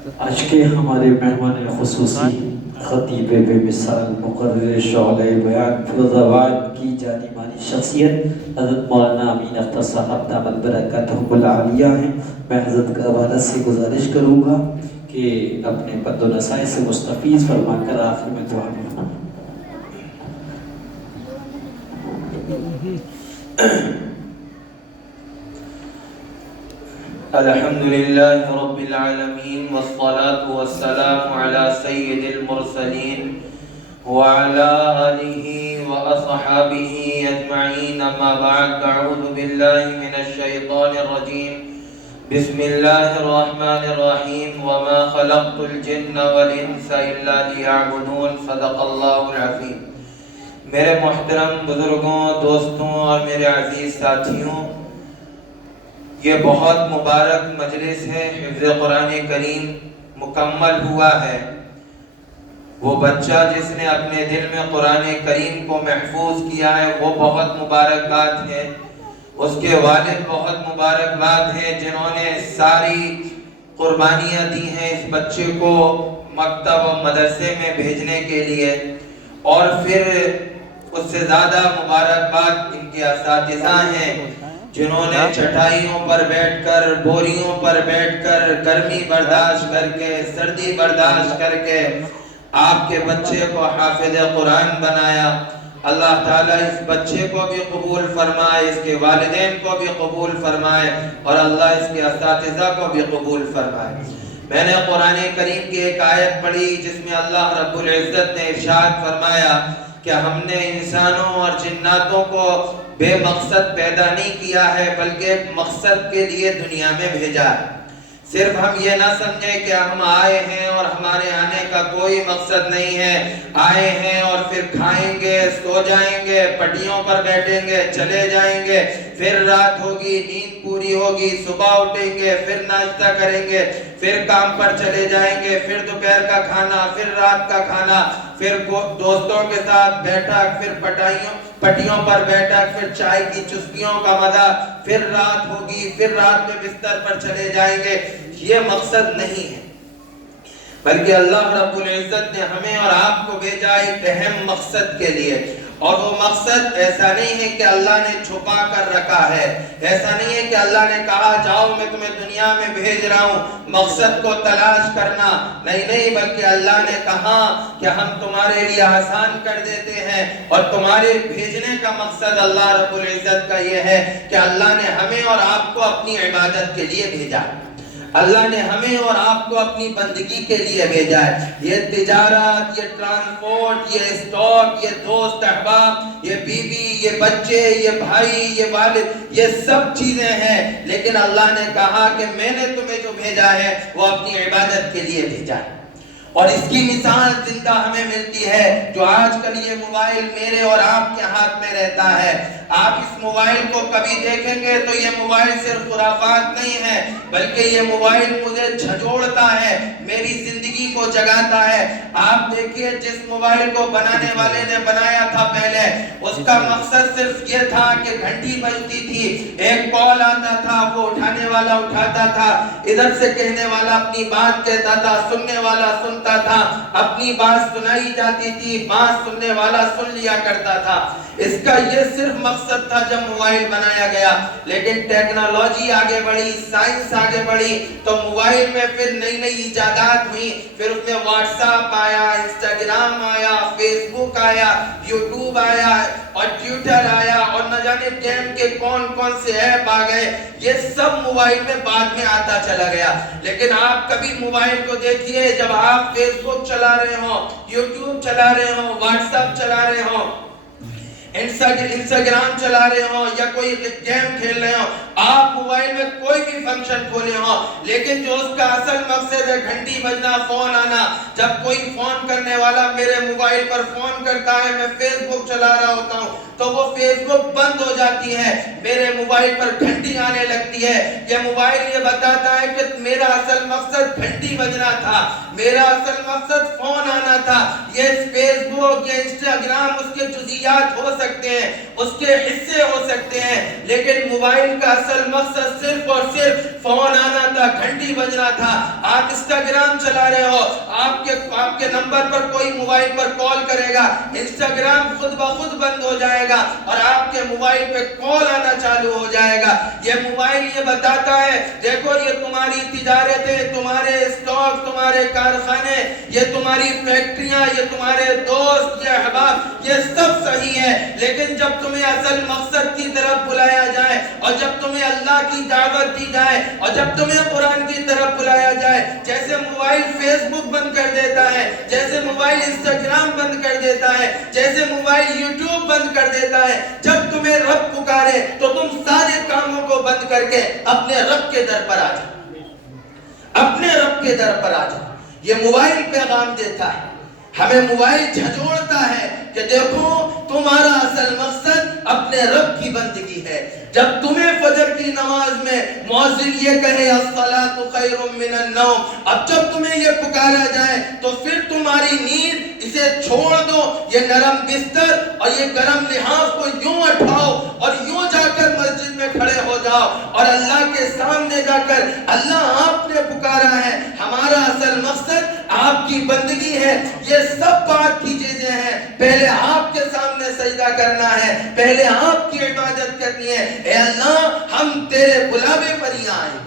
آج کے ہمارے مہمان خصوصی خطیب بے مثال مقرر شعلہ بیان فیض آباد کی جانی مانی شخصیت حضرت مولانا امین اختر صاحب دامت برکاتہم العالیہ ہیں۔ میں حضرت کا حوالہ سے گزارش کروں گا کہ اپنے پد و نصائح سے مستفیض فرما کر آخر میں دعا کرنا۔ الحمد لله رب العالمين والصلاة والسلام على سيد المرسلين وعلى آله وأصحابه أجمعين، أما بعد، أعوذ بالله من الشيطان الرجيم، بسم الله الرحمن الرحيم، وما خلقت الجن والإنس إلا ليعبدون، صدق الله العظيم۔ میرے محترم بزرگوں، دوستوں اور میرے عزیز ساتھیوں، یہ بہت مبارک مجلس ہے، حفظ قرآن کریم مکمل ہوا ہے۔ وہ بچہ جس نے اپنے دل میں قرآن کریم کو محفوظ کیا ہے وہ بہت مبارکباد ہے، اس کے والد بہت مبارکباد ہے جنہوں نے ساری قربانیاں دی ہیں اس بچے کو مکتب و مدرسے میں بھیجنے کے لیے، اور پھر اس سے زیادہ مبارکباد ان کے اساتذہ ہیں جنہوں نے چٹائیوں پر بیٹھ کر، بوریوں پر بیٹھ کر، گرمی برداشت کر کے، سردی برداشت کر کے آپ کے بچے کو حافظ قرآن بنایا۔ اللہ تعالیٰ اس بچے کو بھی قبول فرمائے، اس کے والدین کو بھی قبول فرمائے، اور اللہ اس کے اساتذہ کو بھی قبول فرمائے۔ میں نے قرآن کریم کی ایک آیت پڑھی جس میں اللہ رب العزت نے ارشاد فرمایا کہ ہم نے انسانوں اور جناتوں کو بے مقصد پیدا نہیں کیا ہے بلکہ ایک مقصد کے لیے دنیا میں بھیجا ہے۔ صرف ہم یہ نہ سمجھیں کہ ہم آئے ہیں اور ہمارے آنے کا کوئی مقصد نہیں ہے، آئے ہیں اور پھر کھائیں گے، سو جائیں گے، پٹیوں پر بیٹھیں گے، چلے جائیں گے، پھر رات ہوگی، نیند پوری ہوگی، صبح اٹھیں گے، پھر ناشتہ کریں گے، پھر کام پر چلے جائیں گے، پھر دوپہر کا کھانا، پھر رات کا کھانا، پھر دوستوں کے ساتھ بیٹھا، پھر پٹیوں پر بیٹھا، پھر چائے کی چسکیوں کا مزہ، پھر رات ہوگی، پھر رات میں بستر پر چلے جائیں گے۔ یہ مقصد نہیں ہے، بلکہ اللہ رب العزت نے ہمیں اور آپ کو بھیجا ایک اہم مقصد کے لیے، اور وہ مقصد ایسا نہیں ہے کہ اللہ نے چھپا کر رکھا ہے، ایسا نہیں ہے کہ اللہ نے کہا جاؤ میں تمہیں دنیا میں بھیج رہا ہوں مقصد کو تلاش کرنا، نہیں، بلکہ اللہ نے کہا کہ ہم تمہارے لیے آسان کر دیتے ہیں، اور تمہارے بھیجنے کا مقصد اللہ رب العزت کا یہ ہے کہ اللہ نے ہمیں اور آپ کو اپنی عبادت کے لیے بھیجا، اللہ نے ہمیں اور آپ کو اپنی بندگی کے لیے بھیجا ہے۔ یہ تجارت، یہ ٹرانسپورٹ، یہ اسٹاک، یہ دوست احباب، یہ بیوی، یہ بچے، یہ بھائی، یہ والد، یہ سب چیزیں ہیں، لیکن اللہ نے کہا کہ میں نے تمہیں جو بھیجا ہے وہ اپنی عبادت کے لیے بھیجا ہے۔ اور اس کی مثال زندہ ہمیں ملتی ہے جو آج کل یہ موبائل میرے اور آپ کے ہاتھ میں رہتا ہے۔ آپ اس موبائل کو کبھی دیکھیں گے تو یہ موبائل صرف خرافات نہیں ہے، بلکہ یہ موبائل مجھے جھنجھوڑتا ہے، میری زندگی کو جگاتا ہے۔ آپ دیکھیے جس موبائل کو بنانے والے نے بنایا تھا پہلے، اس کا مقصد صرف یہ تھا کہ گھنٹی بجتی تھی، ایک کال آتا تھا، وہ اٹھانے والا اٹھاتا تھا، ادھر سے کہنے والا اپنی بات کہتا تھا، سننے والا سنتا تھا، اپنی بات سنائی جاتی تھی، بات سننے والا سن لیا کرتا تھا۔ اس کا یہ صرف مقصد تھا جب موبائل بنایا گیا، لیکن ٹیکنالوجی آگے بڑھی، سائنس آگے بڑھی، تو موبائل میں پھر نئی ایجادات ہوئی، پھر اس میں واٹس ایپ آیا، انسٹاگرام آیا، فیس بک آیا، یوٹیوب آیا، اور ٹویٹر آیا، اور نہ جانے گیم کے کون سے ایپ آ گئے۔ یہ سب موبائل میں بعد میں آتا چلا گیا، لیکن آپ کبھی موبائل کو دیکھیے جب آپ فیس بک چلا رہے ہوں، یوٹیوب چلا رہے ہوں، واٹس ایپ چلا رہے ہوں، انسٹاگرام چلا رہے ہوں، یا کوئی گیم کھیل رہے ہوں، آپ موبائل میں کوئی بھی فنکشن کھولے ہوں، لیکن جو اس کا اصل مقصد ہے گھنٹی بجنا، فون آنا، جب کوئی فون کرنے والا میرے موبائل پر فون کرتا ہے، میں فیس بک چلا رہا ہوتا ہوں تو وہ فیس بک بند ہو جاتی ہے، میرے موبائل پر گھنٹی آنے لگتی ہے۔ یہ موبائل یہ بتاتا ہے کہ میرا اصل مقصد گھنٹی بجنا تھا، میرا اصل مقصد فون آنا تھا۔ یہ فیس بک، یہ انسٹاگرام اس کے جزئیات ہو سکتے ہیں، اس کے حصے ہو سکتے ہیں، لیکن موبائل کا اصل مقصد صرف اور صرف فون آنا تھا، گھنٹی بجنا تھا۔ آپ انسٹاگرام چلا رہے ہو، آپ کے نمبر پر کوئی موبائل پر کال کرے گا، انسٹاگرام خود بخود بند ہو جائے گا اور آپ کے موبائل پہ کال آنا چالو ہو جائے گا۔ یہ موبائل یہ بتاتا ہے دیکھو یہ تمہاری تجارتیں، تمہارے اسٹاک، تمہارے کارخانے، یہ تمہاری فیکٹریاں، یہ تمہارے دوست، یہ احباب، یہ سب صحیح ہے، لیکن جب تمہیں اصل مقصد کی طرف بلایا جائے اور جب تمہیں اللہ کی دعوت دی جائے اور جب تمہیں قرآن کی طرف بلایا جائے، جیسے موبائل فیس بک بند کر دیتا ہے، جیسے موبائل انسٹاگرام بند کر دیتا ہے، جیسے موبائل یوٹیوب بند کر دیتا ہے، جب تمہیں رب پکارے تو تم سارے کاموں کو بند کر کے اپنے رب کے در پر آ جاؤ، اپنے رب کے در پر آ جاؤ۔ یہ موبائل پیغام دیتا ہے، ہمیں موبائل جھنجھوڑتا ہے کہ دیکھو تمہارا اصل مقصد اپنے رب کی بندگی ہے۔ جب تمہیں فجر کی نماز میں مؤذن یہ کہے الصلاۃ خیر من النوم، اب جب تمہیں یہ پکارا جائے تو پھر تمہاری نیند اسے چھوڑ دو، یہ نرم بستر اور یہ گرم لحاف کو یوں اٹھاؤ اور یوں جا کر مسجد میں کھڑے ہو جاؤ اور اللہ کے سامنے جا کر اللہ آپ نے پکارا ہے، ہمارا اصل مقصد آپ کی بندگی ہے۔ یہ سب بات کی چیزیں ہیں، پہلے آپ کے سامنے سجدہ کرنا ہے، پہلے آپ کی عبادت کرنی ہے۔ اے اللہ ہم تیرے بلاوے پر ہی آئے ہیں،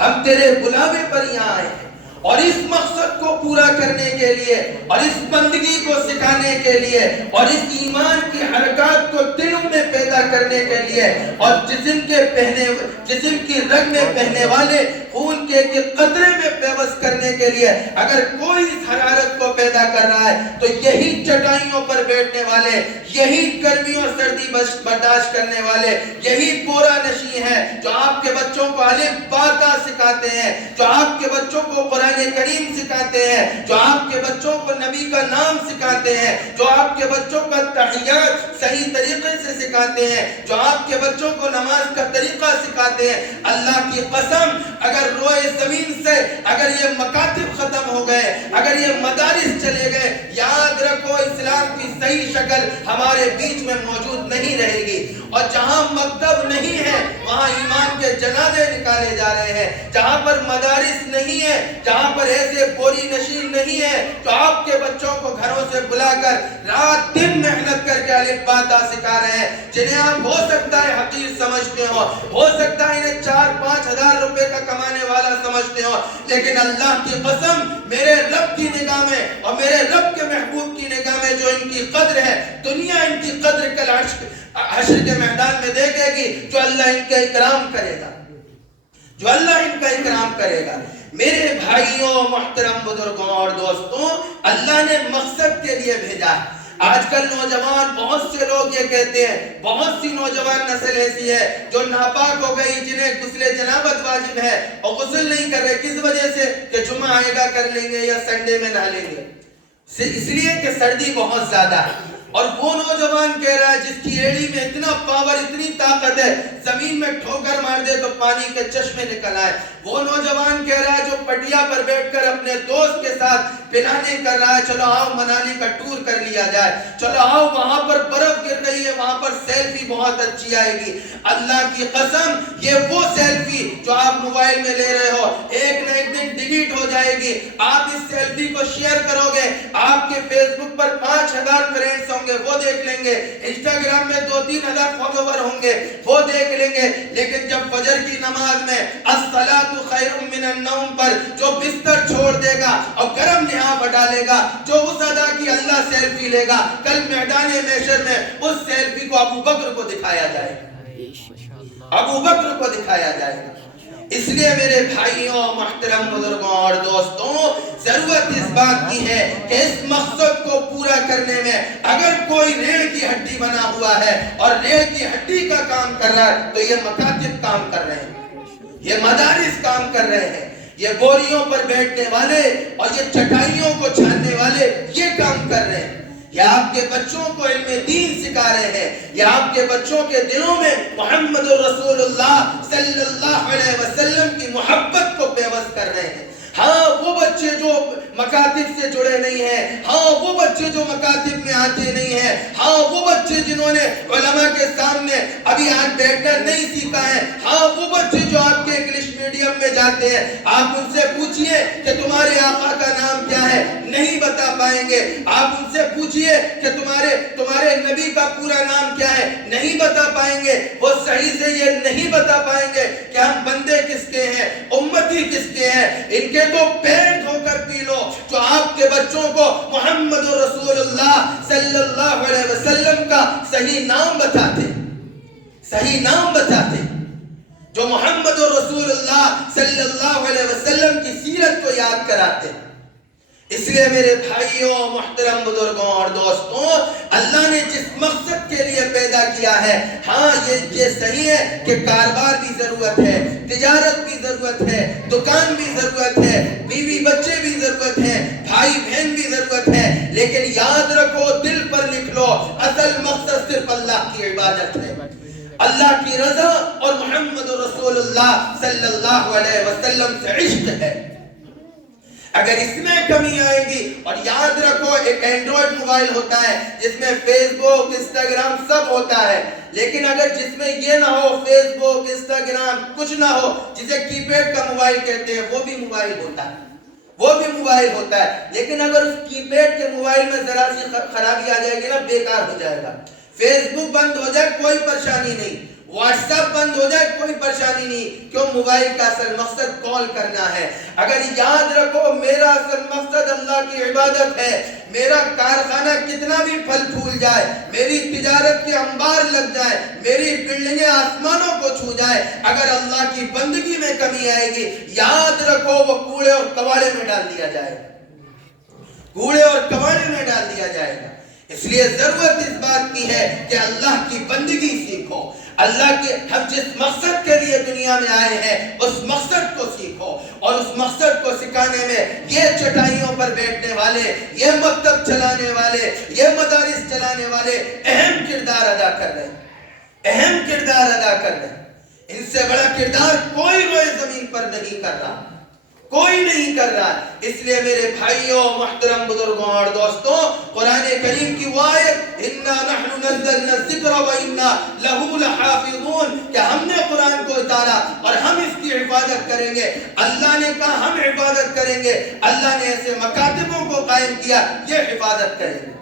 ہم تیرے بلاوے پر ہی آئے ہیں، اور اس مقصد کو پورا کرنے کے لیے اور اس بندگی کو سکھانے کے لیے اور اس ایمان کی حرکات کو دلوں میں پیدا کرنے کے لیے اور جسم کی رگ میں بہنے والے خون کے قطرے میں پیوست کرنے کے لیے اگر کوئی اس حرارت کو پیدا کر رہا ہے تو یہی چٹائیوں پر بیٹھنے والے، یہی گرمی اور سردی برداشت کرنے والے، یہی پورا نشیں ہیں جو آپ کے بچوں کو الف با تا سکھاتے ہیں، جو آپ کے بچوں کو قرآن کریم سکھاتے ہیں، جو آپ کے بچوں کو نبی کا نام سکھاتے ہیں، جو آپ کے بچوں کا تحیات صحیح طریقے سے سکھاتے ہیں، جو آپ کے بچوں کو نماز کا طریقہ سکھاتے ہیں۔ اللہ کی قسم اگر روئے زمین سے اگر یہ مکاتب ختم ہو گئے، اگر یہ مدارس چلے گئے، یاد رکھو اسلام کی صحیح شکل ہمارے بیچ میں موجود نہیں رہے گی، اور جہاں مکتب نہیں ہے وہاں ایمان کے جنازے نکالے جا رہے ہیں، جہاں پر مدارس نہیں ہے، جہاں پر ایسے بوری نشین نہیں ہے تو آپ کے بچوں کو گھروں سے بلا کر رات دن محنت کر کے الف با تا سکھا رہے ہیں، جنہیں آپ ہو سکتا ہے حقیر سمجھتے ہو سکتا ہے انہیں 4-5 ہزار روپے کا کمانے والا سمجھتے ہو، لیکن اللہ کی قسم میرے رب کی نگاہ میں اور میرے رب کے محبوب کی نگاہ میں جو ان کی قدر ہے، دنیا ان کی قدر کل حشر کے میدان میں دیکھے گی، جو اللہ ان کا اکرام کرے گا، جو اللہ ان کا اکرام کرے گا۔ میرے بھائیوں، محترم بزرگوں اور دوستوں، اللہ نے مقصد کے لیے بھیجا ہے۔ آج کل نوجوان بہت سے لوگ یہ کہتے ہیں، بہت سی نوجوان نسل ایسی ہے جو ناپاک ہو گئی، جنہیں غسل جنابت واجب ہے اور غسل نہیں کر رہے، کس وجہ سے؟ کہ جمعہ آئے گا کر لیں گے یا سنڈے میں نہا لیں گے، اس لیے کہ سردی بہت زیادہ ہے۔ اور وہ نوجوان کہہ رہا ہے جس کی ایڑی میں اتنا پاور، اتنی طاقت ہے، زمین میں ٹھوکر مار دے تو پانی کے چشمے نکل آئے۔ وہ نوجوان کہہ رہا ہے جو پٹیا پر بیٹھ کر اپنے دوست کے ساتھ پلاننگ کر رہا ہے، چلو آؤ منالی کا ٹور کر لیا جائے، چلو آؤ وہاں پر برف گر رہی ہے، وہاں پر سیلفی بہت اچھی آئے گی۔ اللہ کی قسم یہ وہ سیلفی جو آپ موبائل میں لے رہے ہو ایک نہ ایک دن ڈیلیٹ ہو جائے گی۔ آپ اس سیلفی کو شیئر کرو گے، آپ کے فیس بک پر 5000 فرینڈز ہوں گے، وہ دیکھ لیں گے، انسٹاگرام میں 2-3 ہزار فالوور ہوں گے، وہ دیکھ لیں گے، لیکن جب فجر کی نماز میں الصلاۃ خیر من النوم پر جو بستر چھوڑ دے گا اور گرم لحاف ڈالے گا، جو اس ادا کی اللہ سیلفی لے گا، کل میدان محشر میں اس سیلفی کو ابو بکر کو دکھایا جائے گا، ابو بکر کو دکھایا جائے گا۔ اس لیے میرے بھائیوں، محترم بزرگوں اور دوستوں، ضرورت اس بات کی ہے کہ اس مقصد کو پورا کرنے میں اگر کوئی ریڑھ کی ہڈی بنا ہوا ہے اور ریڑھ کی ہڈی کا کام کر رہا ہے تو یہ مکاتب کام کر رہے ہیں، یہ مدارس کام کر رہے ہیں، یہ بوریوں پر بیٹھنے والے اور یہ چٹائیوں کو چھاننے والے یہ کام کر رہے ہیں۔ یہ آپ کے بچوں کو علم دین سکھا رہے ہیں، یہ آپ کے بچوں کے دلوں میں محمد رسول اللہ صلی اللہ علیہ وسلم کی محبت کو پیوست کر رہے ہیں۔ ہاں وہ بچے جو مکاتب سے جڑے نہیں ہیں، ہاں وہ بچے جو مکاتب میں آتے نہیں ہیں، ہاں وہ بچے جنہوں نے علماء کے سامنے ابھی آج بیٹھنا نہیں سیکھا ہے، ہاں وہ بچے جو آپ کے انگلش میڈیم میں جاتے ہیں، آپ ان سے پوچھئے کہ تمہارے آقا کا نام کیا ہے، نہیں بتا پائیں گے۔ آپ ان سے پوچھئے کہ تمہارے نبی کا پورا نام کیا ہے، نہیں بتا پائیں گے۔ وہ صحیح سے یہ نہیں بتا پائیں گے کہ ہم بندے کس کے ہیں، امتی کس کے ہیں۔ ان کے تو پیر دھو کر پی لو جو آپ کے بچوں کو محمد رسول اللہ صلی اللہ علیہ وسلم کا صحیح نام بتاتے، صحیح نام بتاتے، جو محمد رسول اللہ صلی اللہ علیہ وسلم کی سیرت کو یاد کراتے۔ اس لیے میرے بھائیوں، محترم بزرگوں اور دوستوں، اللہ نے جس مقصد کے لیے پیدا کیا ہے، ہاں یہ صحیح ہے کہ کاروبار بھی ضرورت ہے، تجارت بھی ضرورت ہے، دکان بھی ضرورت ہے، بیوی بچے بھی ضرورت ہے، بھائی بہن بھی ضرورت ہے، لیکن یاد رکھو، دل پر لکھ لو، اصل مقصد صرف اللہ کی عبادت ہے، اللہ کی رضا اور محمد رسول اللہ صلی اللہ علیہ وسلم سے عشق ہے۔ اگر اس میں کمی آئے گی، اور یاد رکھو ایک اینڈرائڈ موبائل ہوتا ہے جس میں فیس بک، انسٹاگرام سب ہوتا ہے، لیکن اگر جس میں یہ نہ ہو، فیس بک، انسٹاگرام کچھ نہ ہو، جسے کی پیڈ کا موبائل کہتے ہیں، وہ بھی موبائل ہوتا ہے، وہ بھی موبائل ہوتا ہے، لیکن اگر اس کی پیڈ کے موبائل میں ذرا سی خرابی آ جائے گی نا، بیکار ہو جائے گا۔ فیس بک بند ہو جائے کوئی پریشانی نہیں، واٹس ایپ بند ہو جائے کوئی پریشانی نہیں، کیوں؟ موبائل کا اصل مقصد کال کرنا ہے۔ اگر یاد رکھو میرا اصل مقصد اللہ کی عبادت ہے، میرا کارخانہ کتنا بھی پھل پھول جائے، میری تجارت کے انبار لگ جائے، میری بلڈنگیں آسمانوں کو چھو جائے، اگر اللہ کی بندگی میں کمی آئے گی، یاد رکھو وہ کوڑے اور کباڑے میں ڈال دیا جائے گا، کوڑے اور کباڑے میں ڈال دیا جائے گا۔ اس لیے ضرورت اس بات کی ہے کہ اللہ کی بندگی سیکھو، اللہ کے ہم جس مقصد کے لیے دنیا میں آئے ہیں اس مقصد کو سیکھو، اور اس مقصد کو سکھانے میں یہ چٹائیوں پر بیٹھنے والے، یہ مکتب چلانے والے، یہ مدارس چلانے والے اہم کردار ادا کر رہے ہیں، اہم کردار ادا کر رہے ہیں۔ ان سے بڑا کردار کوئی روئے زمین پر نہیں کر رہا، کوئی نہیں کر رہا۔ اس لیے میرے بھائیوں، محترم بزرگوں اور دوستوں، قرآن کریم کی وہ آیت اِنَّا نَحْنُ نَزَّلْنَا الذِّكْرَ وَإِنَّا لَهُ لَحَافِظُونَ کہ ہم نے قرآن کو اتارا اور ہم اس کی حفاظت کریں گے۔ اللہ نے کہا ہم حفاظت کریں گے، اللہ نے ایسے مکاتبوں کو قائم کیا، یہ حفاظت کریں گے۔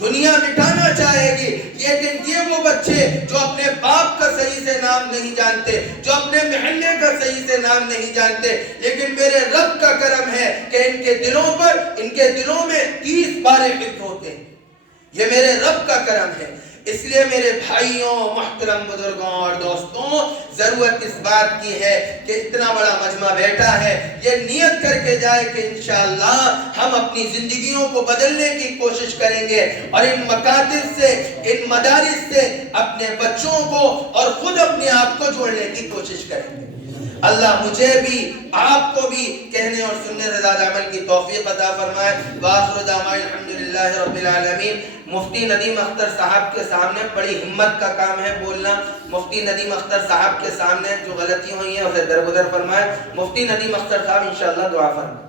دنیا مٹانا چاہے گی، لیکن یہ وہ بچے جو اپنے باپ کا صحیح سے نام نہیں جانتے، جو اپنے محلے کا صحیح سے نام نہیں جانتے، لیکن میرے رب کا کرم ہے کہ ان کے دلوں پر، ان کے دلوں میں 30 بارے حفظ ہوتے ہیں، یہ میرے رب کا کرم ہے۔ اس لیے میرے بھائیوں، محترم بزرگوں اور دوستوں، ضرورت اس بات کی ہے کہ اتنا بڑا مجمع بیٹھا ہے، یہ نیت کر کے جائے کہ انشاءاللہ ہم اپنی زندگیوں کو بدلنے کی کوشش کریں گے، اور ان مکاتب سے، ان مدارس سے اپنے بچوں کو اور خود اپنے آپ کو جوڑنے کی کوشش کریں گے۔ اللہ مجھے بھی، آپ کو بھی کہنے اور سننے سے زیادہ عمل کی توفیق عطا فرمائے۔ وآخر دعوانا الحمدللہ رب العالمین۔ مفتی ندیم اختر صاحب کے سامنے بڑی ہمت کا کام ہے بولنا، مفتی ندیم اختر صاحب کے سامنے جو غلطی ہوئی ہیں اسے درگزر فرمائے۔ مفتی ندیم اختر صاحب انشاءاللہ دعا فرمائے۔